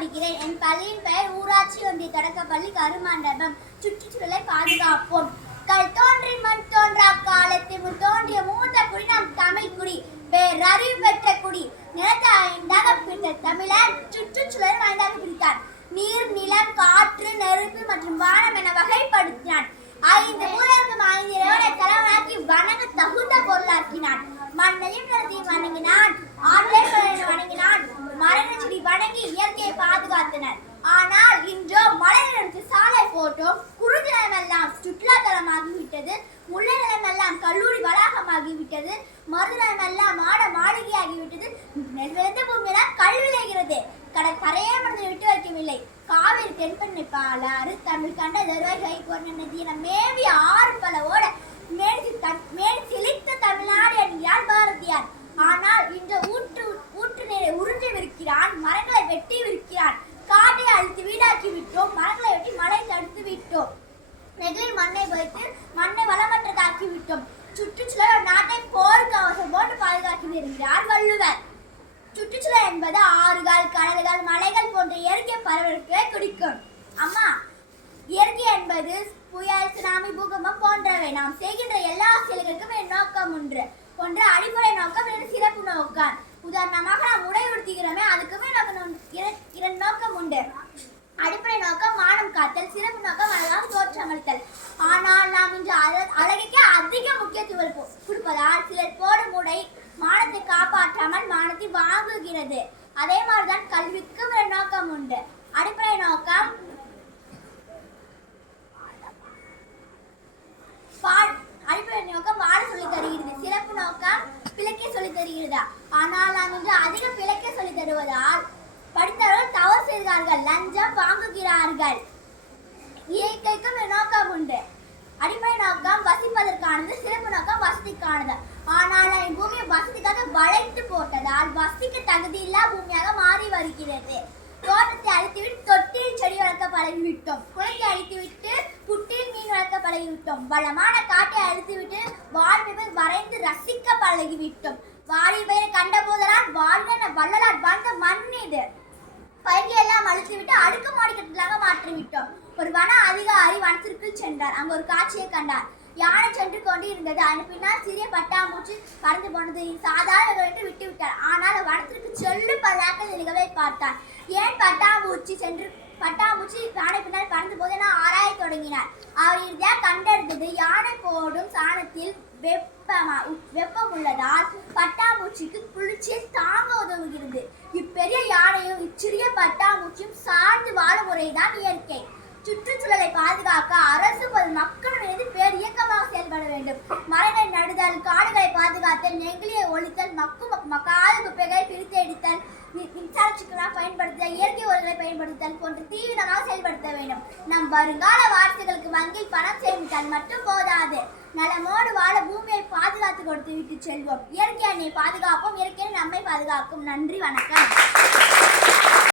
படிக்கிறேன் என் பள்ளியின் பெயர் ஊராட்சி ஒன்றிய தொடக்கப்பள்ளி கருமாண்டபம். சுற்றுச்சூழலை பாதுகாப்போம். கல் தோன்றி மண் தோன்றா காலத்தில் தோன்றிய மூத்த குடி நம் தமிழ் குடி. பேரறிவு பெற்ற குடி. நிலத்தை ஐந்தாக பிரித்த தமிழர் சுற்றுச்சூழல் ஐந்தாக பிரித்தார். நீர் நிலம் காற்று நெருப்பு மற்றும் வானம் என வகைப்படுத்தினான் ஐந்து ஊரகம் ஐந்து இறைவனை தலைவனாக்கி வணங்க தகுந்த பொருளாக்கினான் மண்ணையும் நிலத்தையும் வணங்கினான் ஆற்றை வணங்கினான் வழங்கி இயற்கையை பாதுகாத்தனர். ஆனால் இன்றோ மழை நிலத்து சாலை போட்டோம் குருதி நிலமெல்லாம் சுற்றுலா தலமாகிவிட்டது முல்லை நிலமெல்லாம் கல்லூரி வளாகமாகிவிட்டது மது நிலமெல்லாம் மாட மாளிகையாகிவிட்டது நெல் விளைந்த பூமியெல்லாம் கல் விளைகிறது. கடை கரையே விட்டு வைக்கவில்லை. காவிரி தென்பெண்ணை பாலாறு தமிழ் கண்ட தருவாய் கை போன்ற நதியின மேவி ஆறு இயற்கை பரவல்களை குறிக்கும் அம்மா இயற்கை என்பது புயல் சுனாமி பூகம்பம் போன்றவை. நாம் செய்கின்ற எல்லா செயல்களுக்கும் என் நோக்கம் ஒன்று. ஒன்று அடிப்படை நோக்கம் என்று சிறப்பு நோக்கம். உதாரணமாக நாம் உடை உடுத்துகிறோமே அதுக்குமே நமக்கு இரண்டு நோக்கம் உண்டு. அடிப்படை நோக்கம் மானம் காத்தல். சிறப்பு நோக்கம் அழகாக தோற்றமளித்தல். ஆனால் நாம் இன்று அழ- அழகுக்கே அதிக முக்கியத்துவம் கொடுப்பதால் சிலர் போடும் உடை மானத்தை காப்பாற்றாமல் மானத்தை வாங்குகிறது. அதே மாதிரிதான் கல்விக்கும் ஒரு நோக்கம் உண்டு. அடிப்படை நோக்கம். அடிப்படை நோக்கம் வாழ சொல்லி தருகிறது சிறப்பு நோக்கம் பிழைக்க சொல்லி தருகிறதா? ஆனால் நாம் இன்று அதிக பிழைக்க சொல்லி தருவதால் படித்தவர்கள் தவறு செய்கிறார்கள் லஞ்சம் வாங்குகிறார்கள். இயற்கைக்கும் நோக்கம் உண்டு. அடிப்படை நோக்கம் வசிப்பதற்கானது சிறப்பு நோக்கம் வசதிக்கானது. ஆனால் என் பூமியை வசதிக்காக வளைத்து போட்டதால் வசதிக்கு தகுதியில்லா பூமியாக மாறி வருகிறது. தோட்டத்தை அழித்துவிட்டு தொட்டில் செடி வளர்க்க பழகிவிட்டோம். குளத்தை அழித்துவிட்டு புட்டில் மீன் வளர்க்க பழகிவிட்டோம். வளமான காட்டை அழித்துவிட்டு வாழ்வை வரைந்து ரசிக்க பழகிவிட்டோம். வாடி பெயரை கண்ட போதெல்லாம் வாழ்வென வள்ளலார் வாழ்ந்த மண் இது. பயிர்கள் எல்லாம் அழித்து விட்டு அடுக்கு கட்டலாக மாற்றி விட்டோம் ஒரு வன அதிகாரி வனத்திற்குள் சென்றார். அங்கு ஒரு காட்சியை கண்டார். யானை சென்று கொண்டு இருந்தது அதன் பின்னால் சிறிய பட்டாம்பூச்சி பறந்து போனது. சாதாரண விட்டு விட்டார் ஆனால் வனத்திற்கு சொல்லு பல்லாக்க நிகழ்வை பார்த்தார் ஏன் பட்டாம்பூச்சி சென்று பட்டாம்பூச்சி யானை பின்னால் பறந்து போது என ஆராயத் தொடங்கினார் அவர் இறுதியாக கண்டறிந்தது யானை போடும் சாணத்தில் வெப்பமா வெப்பம் உள்ளதால் பட்டாம்பூச்சிக்கு குளிர்ச்சியை தாங்க உதவுகிறது. இப்பெரிய யானையும் இச்சிறிய பட்டாம்பூச்சியும் சார்ந்து வாழும் முறைதான் இயற்கை. சுற்றுச்சூழலை பாதுகாக்க அரசு மக்கள் மீது செயல்பட வேண்டும். மரங்களை நடுதல் காடுகளை பாதுகாத்தல் நெகிழியை ஒழித்தல் மக்கும் மக்காத குப்பைகளை பிரித்து எடுத்தல் மி- மின்சார பயன்படுத்துதல் இயற்கை உரங்களை பயன்படுத்துதல் போன்ற தீவிரமாக செயல்படுத்த வேண்டும். நம் வருங்கால வார்த்தைகளுக்கு வங்கியில் பணம் சேமித்தால் மட்டும் போதாது. நலமோடு வாழ பூமியை பாதுகாத்து கொடுத்து விட்டு செல்வோம். இயற்கை அன்னை பாதுகாப்போம். இயற்கை நம்மை பாதுகாக்கும். நன்றி வணக்கம்.